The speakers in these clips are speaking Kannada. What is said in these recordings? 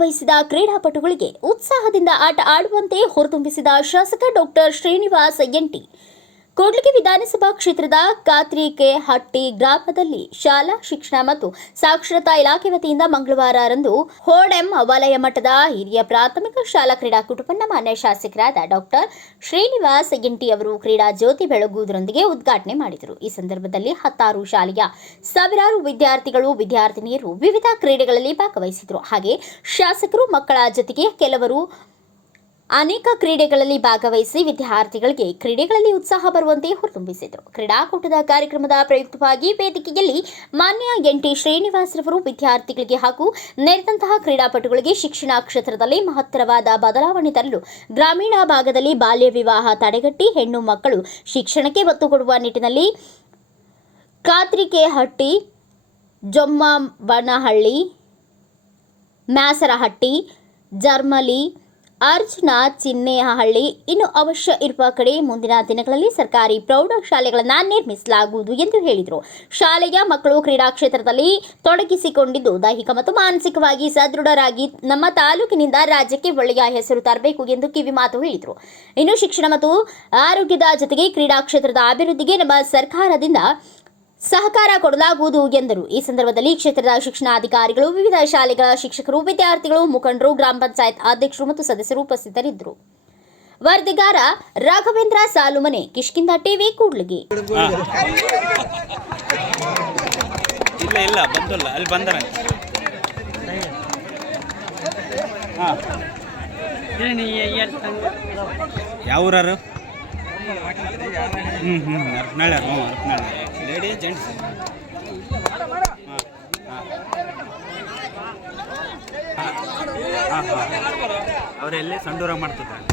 ಭಾಗವಹಿಸಿದ ಕ್ರೀಡಾಪಟುಗಳಿಗೆ ಉತ್ಸಾಹದಿಂದ ಆಟ ಆಡುವಂತೆ ಹೊರತುಂಬಿಸಿದ ಶಾಸಕ ಡಾಕ್ಟರ್ ಶ್ರೀನಿವಾಸ್ ಎಂಟಿ ಕೂಡ್ಲಿಗಿ ವಿಧಾನಸಭಾ ಕ್ಷೇತ್ರದ ಕಾತ್ರಿಕೆ ಹಟ್ಟಿ ಗ್ರಾಮದಲ್ಲಿ ಶಾಲಾ ಶಿಕ್ಷಣ ಮತ್ತು ಸಾಕ್ಷರತಾ ಇಲಾಖೆ ವತಿಯಿಂದ ಮಂಗಳವಾರರಂದು ಹೋಡೆಂ ವಲಯ ಮಟ್ಟದ ಹಿರಿಯ ಪ್ರಾಥಮಿಕ ಶಾಲಾ ಕ್ರೀಡಾಕೂಟವನ್ನು ಮಾನ್ಯ ಶಾಸಕರಾದ ಡಾಕ್ಟರ್ ಶ್ರೀನಿವಾಸ್ ಗಿಂಟಿ ಅವರು ಕ್ರೀಡಾ ಜ್ಯೋತಿ ಬೆಳಗುವುದರೊಂದಿಗೆ ಉದ್ಘಾಟನೆ ಮಾಡಿದರು. ಈ ಸಂದರ್ಭದಲ್ಲಿ ಹತ್ತಾರು ಶಾಲೆಯ ಸಾವಿರಾರು ವಿದ್ಯಾರ್ಥಿಗಳು, ವಿದ್ಯಾರ್ಥಿನಿಯರು ವಿವಿಧ ಕ್ರೀಡೆಗಳಲ್ಲಿ ಭಾಗವಹಿಸಿದರು ಹಾಗೆ ಶಾಸಕರು ಮಕ್ಕಳ ಜೊತೆಗೆ ಕೆಲವರು ಅನೇಕ ಕ್ರೀಡೆಗಳಲ್ಲಿ ಭಾಗವಹಿಸಿ ವಿದ್ಯಾರ್ಥಿಗಳಿಗೆ ಕ್ರೀಡೆಗಳಲ್ಲಿ ಉತ್ಸಾಹ ಬರುವಂತೆ ಹುರಿದುಂಬಿಸಿದರು ಕ್ರೀಡಾಕೂಟದ ಕಾರ್ಯಕ್ರಮದ ಪ್ರಯುಕ್ತವಾಗಿ ವೇದಿಕೆಯಲ್ಲಿ ಮಾನ್ಯ ಎನ್ ಟಿ ಶ್ರೀನಿವಾಸರವರು ವಿದ್ಯಾರ್ಥಿಗಳಿಗೆ ಹಾಗೂ ನೆರೆದಂತಹ ಕ್ರೀಡಾಪಟುಗಳಿಗೆ ಶಿಕ್ಷಣ ಕ್ಷೇತ್ರದಲ್ಲಿ ಮಹತ್ತರವಾದ ಬದಲಾವಣೆ ತರಲು ಗ್ರಾಮೀಣ ಭಾಗದಲ್ಲಿ ಬಾಲ್ಯ ವಿವಾಹ ತಡೆಗಟ್ಟಿ ಹೆಣ್ಣು ಮಕ್ಕಳು ಶಿಕ್ಷಣಕ್ಕೆ ಒತ್ತು ಕೊಡುವ ನಿಟ್ಟಿನಲ್ಲಿ ಕಾತ್ರಿಕೆಹಟ್ಟಿ, ಜೊಮ್ಮಬನಹಳ್ಳಿ, ಮ್ಯಾಸರಹಟ್ಟಿ, ಜರ್ಮಲಿ ಅರ್ಜುನ ಚಿನ್ನೇಹಳ್ಳಿ. ಇನ್ನು ಅವಶ್ಯ ಇರುವ ಕಡೆ ಮುಂದಿನ ದಿನಗಳಲ್ಲಿ ಸರ್ಕಾರಿ ಪ್ರೌಢಶಾಲೆಗಳನ್ನು ನಿರ್ಮಿಸಲಾಗುವುದು ಎಂದು ಹೇಳಿದರು. ಶಾಲೆಯ ಮಕ್ಕಳು ಕ್ರೀಡಾ ಕ್ಷೇತ್ರದಲ್ಲಿ ತೊಡಗಿಸಿಕೊಂಡಿದ್ದು ದೈಹಿಕ ಮತ್ತು ಮಾನಸಿಕವಾಗಿ ಸದೃಢರಾಗಿ ನಮ್ಮ ತಾಲೂಕಿನಿಂದ ರಾಜ್ಯಕ್ಕೆ ಒಳ್ಳೆಯ ಹೆಸರು ತರಬೇಕು ಎಂದು ಕಿವಿಮಾತು ಹೇಳಿದರು. ಇನ್ನು ಶಿಕ್ಷಣ ಮತ್ತು ಆರೋಗ್ಯದ ಜೊತೆಗೆ ಕ್ರೀಡಾ ಕ್ಷೇತ್ರದ ಅಭಿವೃದ್ಧಿಗೆ ನಮ್ಮ ಸರ್ಕಾರದಿಂದ ಸಹಕಾರ ಕೊಡಲಾಗುವುದು ಎಂದರು. ಈ ಸಂದರ್ಭದಲ್ಲಿ ಕ್ಷೇತ್ರದ ಶಿಕ್ಷಣಾಧಿಕಾರಿಗಳು ವಿವಿಧ ಶಾಲೆಗಳ ಶಿಕ್ಷಕರು ವಿದ್ಯಾರ್ಥಿಗಳು ಮುಖಂಡರು ಗ್ರಾಮ ಪಂಚಾಯತ್ ಅಧ್ಯಕ್ಷರು ಮತ್ತು ಸದಸ್ಯರು ಉಪಸ್ಥಿತರಿದ್ದರು. ವರದಿಗಾರ ರಾಘವೇಂದ್ರ ಸಾಲುಮನೆ ಕಿಷ್ಕಿಂದ ಟಿವಿ ಕೂಡ್ಲಿಗೆ. ಇಲ್ಲ ಇಲ್ಲ ಬಂದಿಲ್ಲ ಅಲ್ಲಿ ಯಾವ ಹ್ಞೂ ಹ್ಞೂ ಅರ್ಪನಾಳೆ ಹ್ಞೂ ಲೇಡಿ ಜೆಂಟ್ಸ್ ಹಾಂ ಅವರೆಲ್ಲೇ ಸಂಡೂರ ಮಾಡ್ತಿದ್ದಾರೆ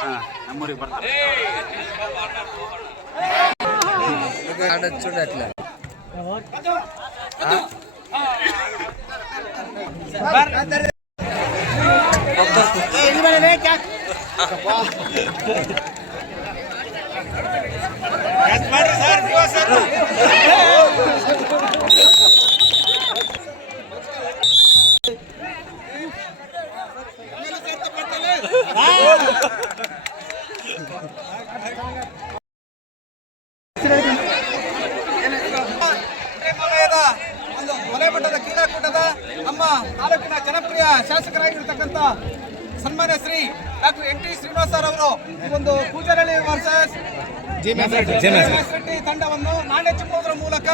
ಹಾಂ ನಮ್ಮೂರಿಗೆ ಬರ್ತಾರೆ ಒಂದು ವಲಯ ಮಟ್ಟದ ಕ್ರೀಡಾಕೂಟದ ನಮ್ಮ ತಾಲೂಕಿನ ಜನಪ್ರಿಯ ಶಾಸಕರಾಗಿರ್ತಕ್ಕಂಥ ಸನ್ಮಾನ್ಯ Shri doctor N T Srinivas ಅವರು ಒಂದು ಕೂಜರಳ್ಳಿ ವರ್ಸಸ್ ತಂಡವನ್ನು ನಾಣ್ಯ ಚಿಮ್ಮುವುದರ ಮೂಲಕ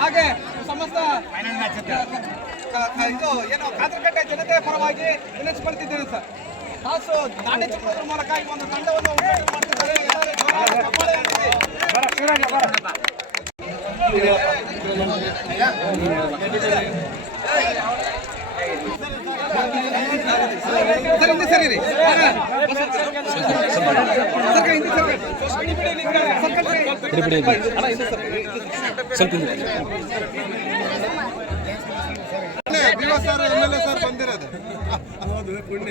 ಹಾಗೆ ಸಮಸ್ತ ಇದು ಏನು ಕಾತರಕಟ್ಟೆ ಜನತೆಯ ಪರವಾಗಿ ವಿನಿಸ್ಕೊಳ್ತಿದ್ದೇನೆ ಸರ್. ಕಾಸು ನಾಣ್ಯ ಚಿಮ್ಮುವುದರ ಮೂಲಕ ಈ ಒಂದು ತಂಡವನ್ನು ಉದ್ಘಾಟನೆ ಮಾಡ್ತಿದ್ದಾರೆ. ಎಲ್ಲರೂ. ಸರ್ ಹಿಂದೆ ಸರಿ ರೀ ಸರ್. ಹಿಂದೆ sir M L A sir ಬಂದಿರೋದು ಬಿಡ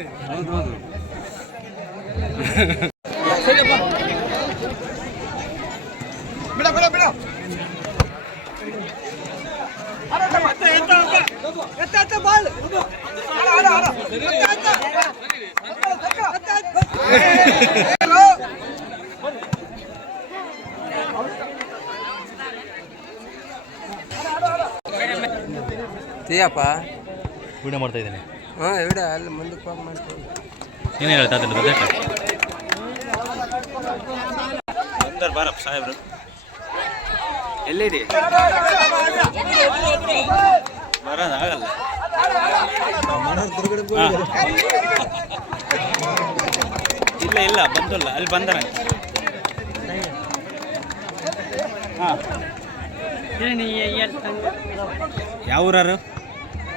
ಅಪ್ಪ ವಿಡಿಯೋ ಮಾಡ್ತಾ ಇದ್ದೀನಿ. ಹಾಂ ವಿಡ ಅಲ್ಲಿ ಮುಂದೆ ಪಾಪ ಮಾಡ್ತೀನಿ. ಏನು ಹೇಳ್ತಾ ಅದನ್ನು ಬಂದ್ರೆ ಬರಪ್ಪ ಸಾಹೇಬ್ರು. ಎಲ್ಲಿದೆ? ಬರೋದಾಗಲ್ಲ. ಇಲ್ಲ ಇಲ್ಲ ಬಂದಿಲ್ಲ. ಅಲ್ಲಿ ಬಂದರ. ಹಾಂ ಯಾವ ಊರಾರು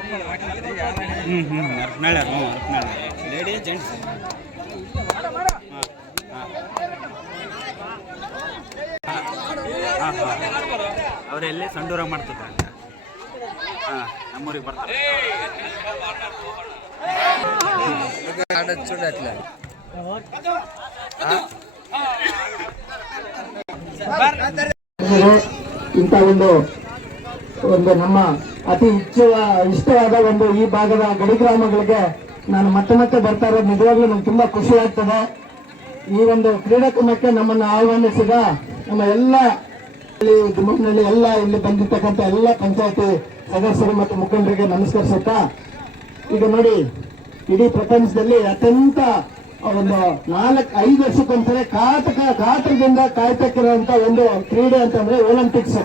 ಹ್ಞೂ ಹ್ಞೂ ಹ್ಞೂ ಹಾಂ ಅವರೆಲ್ಲಿ ಸಂಡೂರ ಮಾಡ್ತಾರೆ ನಮ್ಮೂರಿಗೆ ಬರ್ತಾರೆ ಇಂಥ ಒಂದು ಒಂದು ನಮ್ಮ ಅತಿ ಹೆಚ್ಚು ಇಷ್ಟವಾದ ಒಂದು ಈ ಭಾಗದ ಗಡಿ ಗ್ರಾಮಗಳಿಗೆ ನಾನು ಮತ್ತೆ ಮತ್ತೆ ಬರ್ತಾ ಇರೋದು ನಿಜವಾಗ್ಲೂ ನಂಗೆ ತುಂಬಾ ಖುಷಿ ಆಗ್ತದೆ. ಈ ಒಂದು ಕ್ರೀಡಾಕ್ರಮಕ್ಕೆ ನಮ್ಮನ್ನು ಆಹ್ವಾನಿಸಿದ ನಮ್ಮ ಎಲ್ಲ ಇಲ್ಲಿ ಎಲ್ಲ ಇಲ್ಲಿ ಬಂದಿರ್ತಕ್ಕಂಥ ಎಲ್ಲ ಪಂಚಾಯತಿ ಸದಸ್ಯರು ಮತ್ತು ಮುಖಂಡರಿಗೆ ನಮಸ್ಕರಿಸುತ್ತಾ, ಈಗ ನೋಡಿ, ಇಡೀ ಪ್ರಪಂಚದಲ್ಲಿ ಅತ್ಯಂತ ಒಂದು ನಾಲ್ಕು, ಐದು ವರ್ಷಕ್ಕೊಂದ್ಸರಿ ಕಾತಕ, ಕಾತರದಿಂದ ಕಾಯ್ತಕ್ಕಿರುವಂತ ಒಂದು ಕ್ರೀಡೆ ಅಂತಂದ್ರೆ ಒಲಿಂಪಿಕ್ಸ್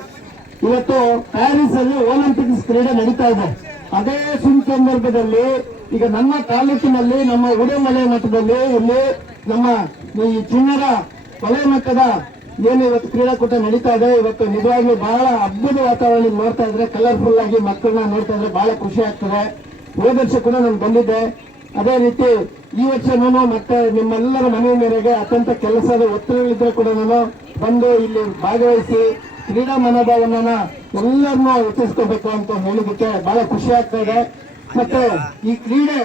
ಇವತ್ತು ಪ್ಯಾರಿಸ್ ಅಲ್ಲಿ ಒಲಿಂಪಿಕ್ಸ್ ಕ್ರೀಡೆ ನಡೀತಾ ಇದೆ. ಅದೇ ಸುಮ್ ಸಂದರ್ಭದಲ್ಲಿ ಈಗ ನಮ್ಮ ತಾಲೂಕಿನಲ್ಲಿ, ನಮ್ಮ ಉಡೆಮಲೆ ಮಠದಲ್ಲಿ ಇಲ್ಲಿ ನಮ್ಮ ಈ ಚಿನ್ನರ ಕೊಲೆ ಮಟ್ಟದ ಏನು ಇವತ್ತು ಕ್ರೀಡಾಕೂಟ ನಡೀತಾ ಇದೆ. ಇವತ್ತು ನಿಜವಾಗ್ಲೂ ಬಹಳ ಅದ್ಭುತ ವಾತಾವರಣ ನೋಡ್ತಾ ಇದ್ರೆ ಕಲರ್ಫುಲ್ ಆಗಿ ಮಕ್ಕಳನ್ನ ನೋಡ್ತಾ ಇದ್ರೆ ಬಹಳ ಖುಷಿ ಆಗ್ತದೆ. ಹೋದ ಕೂಡ ನಾನು ಬಂದಿದ್ದೆ. ಅದೇ ರೀತಿ ಈ ವರ್ಷನೂ ಮತ್ತೆ ನಿಮ್ಮೆಲ್ಲರ ಮನೆ ಮೇರೆಗೆ ಅತ್ಯಂತ ಕೆಲಸದ ಒತ್ತಡಗಳಿದ್ರೆ ಕೂಡ ನಾನು ಬಂದು ಇಲ್ಲಿ ಭಾಗವಹಿಸಿ ಕ್ರೀಡಾ ಮನೋಭಾವನ ಎಲ್ಲರನ್ನೂ ಹೆಚ್ಚಿಸ್ಕೋಬೇಕು ಅಂತ ಹೇಳಿದಕ್ಕೆ ಬಹಳ ಖುಷಿ ಆಗ್ತಾ ಇದೆ. ಮತ್ತೆ ಈ ಕ್ರೀಡೆ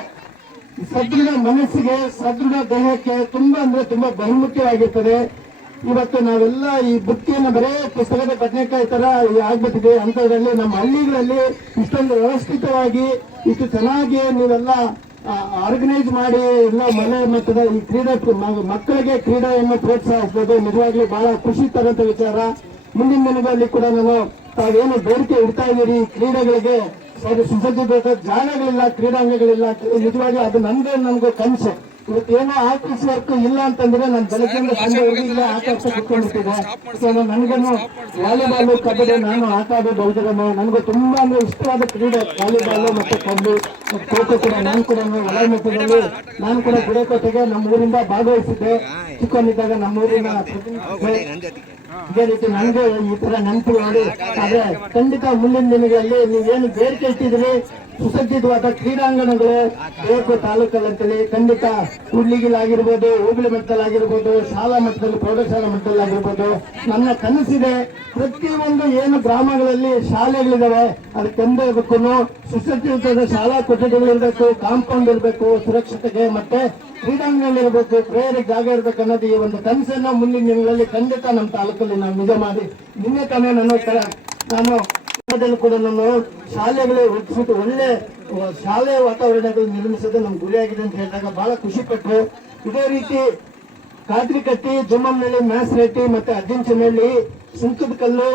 ಸದೃಢ ಮನಸ್ಸಿಗೆ, ಸದೃಢ ದೇಹಕ್ಕೆ ತುಂಬಾ ಅಂದ್ರೆ ತುಂಬಾ ಬಹುಮುಖ್ಯವಾಗಿರ್ತದೆ ಇವತ್ತು ನಾವೆಲ್ಲ ಈ ಬುತ್ತಿಯನ್ನು ಬರೇ ಪುಸ್ತಕದ ಬದನೆಕಾಯಿ ತರ ಆಗ್ಬಿಟ್ಟಿದೆ. ಅಂತದ್ರಲ್ಲಿ ನಮ್ಮ ಹಳ್ಳಿಗಳಲ್ಲಿ ಇಷ್ಟೊಂದು ವ್ಯವಸ್ಥಿತವಾಗಿ, ಇಷ್ಟು ಚೆನ್ನಾಗಿ ನೀವೆಲ್ಲ ಆರ್ಗನೈಸ್ ಮಾಡಿ ಎಲ್ಲ ಮನೆ ಮಟ್ಟದ ಈ ಕ್ರೀಡೆ ಮಕ್ಕಳಿಗೆ ಕ್ರೀಡೆಯನ್ನು ಪ್ರೋತ್ಸಾಹಿಸಬಹುದು ನಿಜವಾಗ್ಲೂ ಬಹಳ ಖುಷಿ ತರಂತ ವಿಚಾರ. ಮುಂದಿನ ದಿನಗಳಲ್ಲಿ ಕೂಡ ನಾನು ತಾವೇನು ಬೇಡಿಕೆ ಇಡ್ತಾ ಇದ್ದೀರಿ ಕ್ರೀಡೆಗಳಿಗೆ ಸುಸಜ್ಜಿತ ಜಾಗಗಳಿಲ್ಲ ಕ್ರೀಡಾಂಗಗಳಿಲ್ಲ ನಿಜವಾಗಿ ಅದು ನಂದೇ ನನ್ಗೆ ಕನಸು. ಏನೋ ಆಫೀಸ್ ವರ್ಕ್ ಇಲ್ಲ ಅಂತಂದ್ರೆ ನಾನು ಬೆಳಗ್ಗೆಯಿಂದ ಸಂಜೆವರೆಗೂ ಇಲ್ಲ ಆಟ ಆಡ್ತಾ ಕುತ್ಕೊಂಡಿರ್ತಿದ್ದೆ ಸೊ ನನಗೇನು ವಾಲಿಬಾಲ್ ಕಬಡ್ಡಿ ನಾನು ಆಟ ಆಡೋದು ನನಗೆ ತುಂಬಾ ಅಂದ್ರೆ ಇಷ್ಟವಾದ ಕ್ರೀಡೆ ವಾಲಿಬಾಲು ಮತ್ತೆ ಕಬಡ್ಡಿ ಮತ್ತೆ ಖೋ ಖೋ ಕೂಡ ನಾನು ಕೂಡ ಒಳ ಮಟ್ಟದಲ್ಲಿ ನಾನು ಕೂಡ ಗುಡಕೋಟೆಗೆ ನಮ್ಮ ಊರಿಂದ ಭಾಗವಹಿಸಿದ್ದೆ. ಚಿಕ್ಕವನಿದ್ದಾಗ ನಮ್ಮ ಊರಿನ ಇದೇ ರೀತಿ ನನಗೆ ಈ ತರ ನೆನಪು ಮಾಡಿ ಆದ್ರೆ ಖಂಡಿತ ಮುಂದಿನ ದಿನಗಳಲ್ಲಿ ನೀವೇನು ಬೇಡಿಕೆ ಇಟ್ಟಿದ್ರಿ ಸುಸಜ್ಜಿತವಾದ ಕ್ರೀಡಾಂಗಣಗಳು ಬೇಕು ತಾಲೂಕಲ್ಲಂತೇಳಿ ಖಂಡಿತ ಕುಡ್ಲಿಗಿಲಾಗಿರ್ಬೋದು ಹೋಬಳಿ ಮಟ್ಟದಲ್ಲಾಗಿರ್ಬೋದು, ಶಾಲಾ ಮಟ್ಟದಲ್ಲಿ, ಪ್ರೌಢಶಾಲಾ ಮಟ್ಟದಲ್ಲಾಗಿರ್ಬೋದು, ನನ್ನ ಕನಸಿದೆ. ಪ್ರತಿಯೊಂದು ಏನು ಗ್ರಾಮಗಳಲ್ಲಿ ಶಾಲೆಗಳಿದಾವೆ ಅದಕ್ಕೆಂದೇ ಇರಬೇಕು ಸುಸಜ್ಜಿತವಾದ ಶಾಲಾ ಇರಬೇಕು, ಕಾಂಪೌಂಡ್ ಇರಬೇಕು, ಸುರಕ್ಷತೆಗೆ ಮತ್ತೆ ಕ್ರೀಡಾಂಗಣಗಳಿರ್ಬೇಕು ಪ್ರೇಯರಿಗೆ ಜಾಗ ಇರಬೇಕು ಅನ್ನೋದು ಈ ಒಂದು ಕನಸನ್ನ ಮುಂದಿನ ದಿನಗಳಲ್ಲಿ ಖಂಡಿತ ನಮ್ಮ ತಾಲೂಕಲ್ಲಿ ನಾವು ನಿಜ ಮಾಡಿ, ನಿನ್ನೆ ತಾನೇ ನಾನು ದಲ್ಲಿ ಕೂಡ ನಮ್ಮ ಶಾಲೆಗಳೇ ರೂಪಿಸಿಟ್ಟು ಒಳ್ಳೆ ಶಾಲೆ ಶಾಲೆಯ ವಾತಾವರಣಗಳು ನಿರ್ಮಿಸೋದು ನಮ್ಮ ಗುರಿಯಾಗಿದೆ ಅಂತ ಹೇಳಿದಾಗ ಬಹಳ ಖುಷಿ ಪಟ್ಟರು ಇದೇ ರೀತಿ ಕಾದ್ರಿಕಟ್ಟಿ, ಜುಮ್ಮನಹಳ್ಳಿ ಮ್ಯಾಸ್ರೆಟ್ಟಿ ಮತ್ತೆ ಅಜ್ಜಿಂಚನಹಳ್ಳಿ, ಸುಂಕದ ಕಲ್ಲು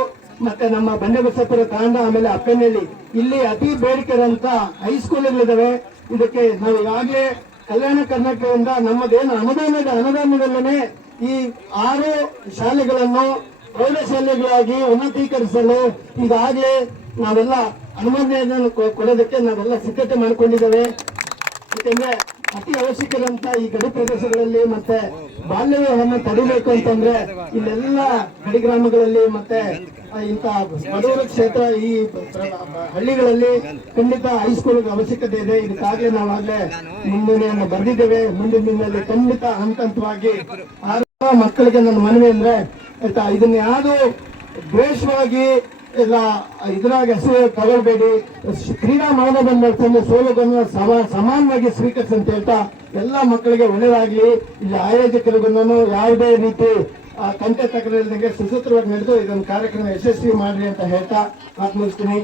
ಮತ್ತೆ ನಮ್ಮ ಬಂಡೆಬಸಪುರ ತಾಂಡ, ಆಮೇಲೆ ಅಪ್ಪನಹಳ್ಳಿ. ಇಲ್ಲಿ ಅತಿ ಬೇಡಿಕೆ ಇರುವಂತ ಹೈಸ್ಕೂಲ್ಗಳಿದಾವೆ ಇದಕ್ಕೆ ನಾವು ಈಗಾಗಲೇ ಕಲ್ಯಾಣ ಕರ್ನಾಟಕದಿಂದ ನಮ್ಮದೇನು ಅನುದಾನದ, ಅನುದಾನದಲ್ಲೇ ಈ ಆರು ಶಾಲೆಗಳನ್ನು ಪ್ರೌಢಶಾಲೆಗಳಾಗಿ ಉನ್ನತೀಕರಿಸಲು ಈಗಾಗಲೇ ನಾವೆಲ್ಲ ಅನುಮೋದನೆಯನ್ನು ಕೊಡೋದಕ್ಕೆ ನಾವೆಲ್ಲ ಸಿದ್ಧತೆ ಮಾಡಿಕೊಂಡಿದ್ದೇವೆ. ಯಾಕೆಂದ್ರೆ ಅತಿ ಅವಶ್ಯಕರಂತ ಈ ಗಡಿ ಪ್ರದೇಶಗಳಲ್ಲಿ ಮತ್ತೆ ಬಾಲ್ಯ ವಿವಾಹವನ್ನು ತಡಿಬೇಕು ಅಂತಂದ್ರೆ ಇಲ್ಲೆಲ್ಲ ಗಡಿ ಗ್ರಾಮಗಳಲ್ಲಿ ಮತ್ತೆ ಇಂಥ ಬಡವರ ಕ್ಷೇತ್ರ ಈ ಹಳ್ಳಿಗಳಲ್ಲಿ ಖಂಡಿತ ಹೈಸ್ಕೂಲ್ ಅವಶ್ಯಕತೆ ಇದೆ. ಇದಕ್ಕಾಗಲೇ ನಾವಾಗಲೇ ಮುಂದಿನ ಬರೆದಿದ್ದೇವೆ. ಮುಂದಿನ ದಿನದಲ್ಲಿ ಖಂಡಿತ ಹಂತ ಹಂತವಾಗಿ ಆರು ಮಕ್ಕಳಿಗೆ ನನ್ನ ಮನವಿ ಅಂದ್ರೆ ಆಯ್ತಾ ಇದನ್ನ ಯಾರು ದ್ವೇಷವಾಗಿ ಇಲ್ಲ ಇದ್ರಾಗ ಹೆಸರು ತಗೊಳ್ಬೇಡಿ. ಕ್ರೀಡಾ ಮನೋಭಾವ ಬಂದ ಸೋಲುಗಳನ್ನು ಸಮ, ಸಮಾನವಾಗಿ ಸ್ವೀಕರಿಸಿ ಅಂತ ಹೇಳ್ತಾ ಎಲ್ಲ ಮಕ್ಕಳಿಗೆ ಒಳ್ಳೆಯದಾಗ್ಲಿ ಇಲ್ಲಿ ಬಂದನು ಯಾವುದೇ ರೀತಿ ಕಂಟೆ ಕಂತೆ ತಕರಾರಿಲ್ಲದಂಗೆ ಸುಸೂತ್ರವಾಗಿ ನಡೆದು ಇದೊಂದು ಕಾರ್ಯಕ್ರಮ ಯಶಸ್ವಿ ಮಾಡ್ರಿ ಅಂತ ಹೇಳ್ತಾ ಮಾತು ಮುಗಿಸ್ತೀನಿ